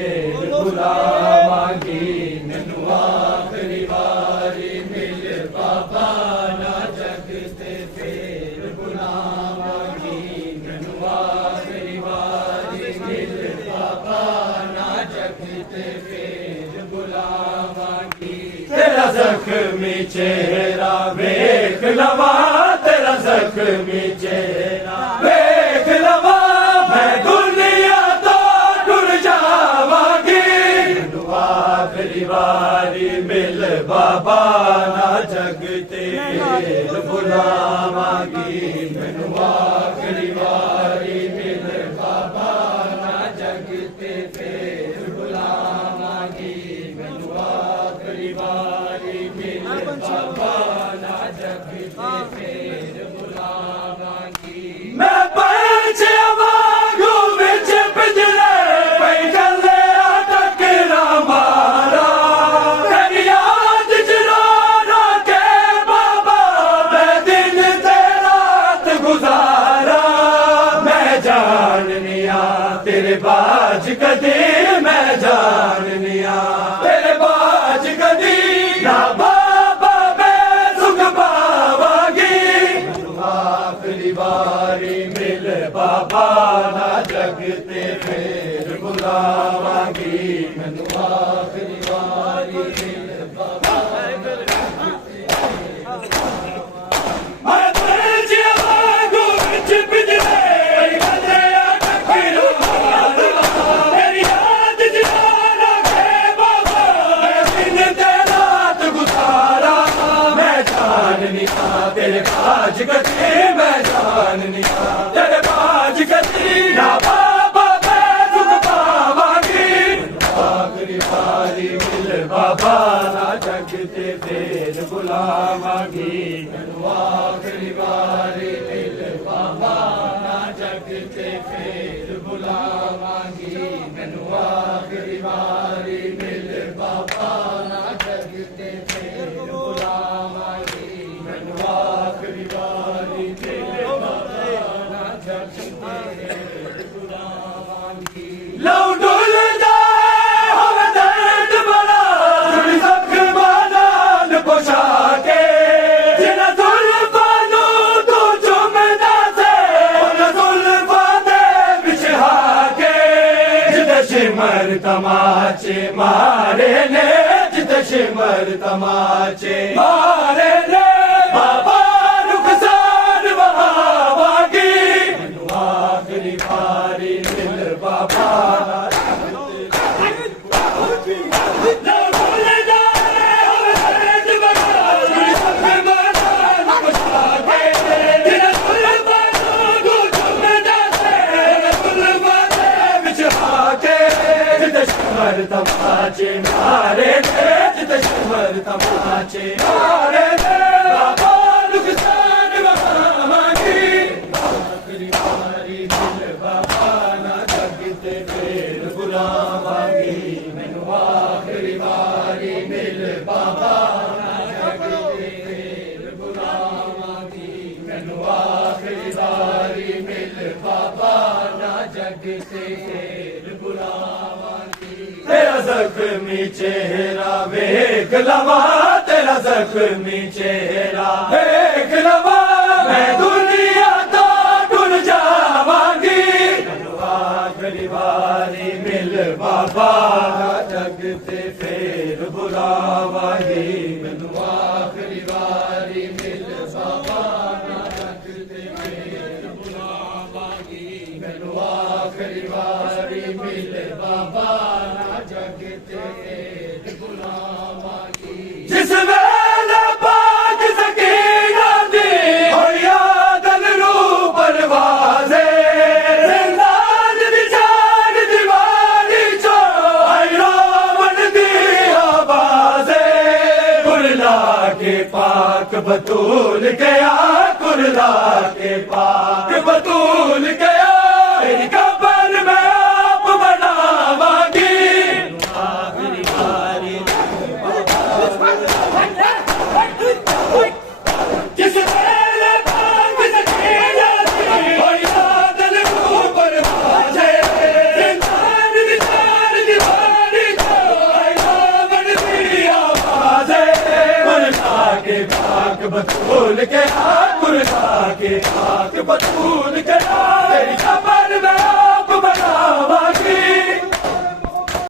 फेर बुलावांगी मैनू आखरी वारी मिल बाबा ना जग ते फेर बुलावांगी मैनू आखरी वारी मिल बाबा ना जग ते फेर बुलावांगी तेरा जख्मी चेहरा वेख लवा तेरा जख्मी चेहरा वेख लवा मैं दुनिया तो टुर जावांगी मैनू आखरी वारी मिल बाबा ना जग ते फेर बुलावांगी मैनू आखरी वारी मिल बाबा ना जग ते फेर बुलावांगी मैनू आखरी वारी मिल बाबा ना जग ते फेर बुलावांगी मैं पंछी वांगू विच पिंजरे पई गले टकरा मारा तेरी याद च रो रो के बाबा मैं दिन ते रात गुजारा मैं जाननिया तेरे बाज कदी मैं जाननिया तेरे बाज कदी ना बाबा मैं सुख पावांगी मैनू आखरी वारी मिल बाबा ना जग ते फेर बुलावांगी मैनू आखरी वारी मिल बाबा मैं पंछी वांगू विच पिंजरे पई गले टकरा मारा तेरी याद च रो के बाबा मैं दिन ते रात गुजारा मैं जाननिया तेरे बाज कदी मैं जाननिया तेरे बाज कदी ना बाबा मैं सुख पावांगी आखरी वारी मिल बाबा ना जग ते फेर बुलावांगी मैनू आखरी वारी मिल बाबा ना जग ते फेर बुलावांगी मैनू आखरी वारी मिल बाबा ना जग ते फेर बुलावांगी मैनू आखरी वारी मिल बाबा ना जग ते फेर बुलावांगी लौ डुल जाए होवे दर्द बड़ा जुड़ी जख्मां नाल पोछा के जिन्हां जुल्फां नूं तू चुमदा से उन्हां जुल्फां दे विछा के जिते शिमर तमाचे मारे ने जिते शिमर तमाचे मारे ने बाबा रुखसार बहावांगी मैनू आखरी वारी मिल बाबा तमाचे मारे ने जिते शिमर तमाचे मारे ने बाबा रुखसार बहावांगी आखरी वारी मिल बाबा ना जग ते फेर बुलावांगी मैनू आखरी वारी मिल बाबा ना जग ते फेर बुलावांगी मैनू आखरी वारी मिल बाबा ना जग ते फेर बुलावांगी तेरा जख्मी चेहरा वेख लवा तेरा जख्मी चेहरा वेख लवा मैं दुनिया तो टुर जावांगी मैनू आखरी वारी मिल बाबा ना जग ते फेर बुलावांगी मैनू आखरी वारी मिल बाबा ना जग ते फेर बुलावांगी मैनू आखरी वारी मिल बाबा ना जग ते फेर बुलावांगी जिस वेले पाक सकीना दी होया दल रू परवाज़े जिंदान दी जाग दीवारी चो आई रोवन दी आवाज़े कुरला के पाक बतूल गया कुरला के पाक बतूल गया तेरी कब्र में आप बनावांगी आखरी वारी जिस वेले पाक सकीना दी होया दल रू परवाज़े जिंदान दी जाग दीवारी बतूल के आग मुर्गा के आग बतूल के आग तेरी कमर में आप बनावागी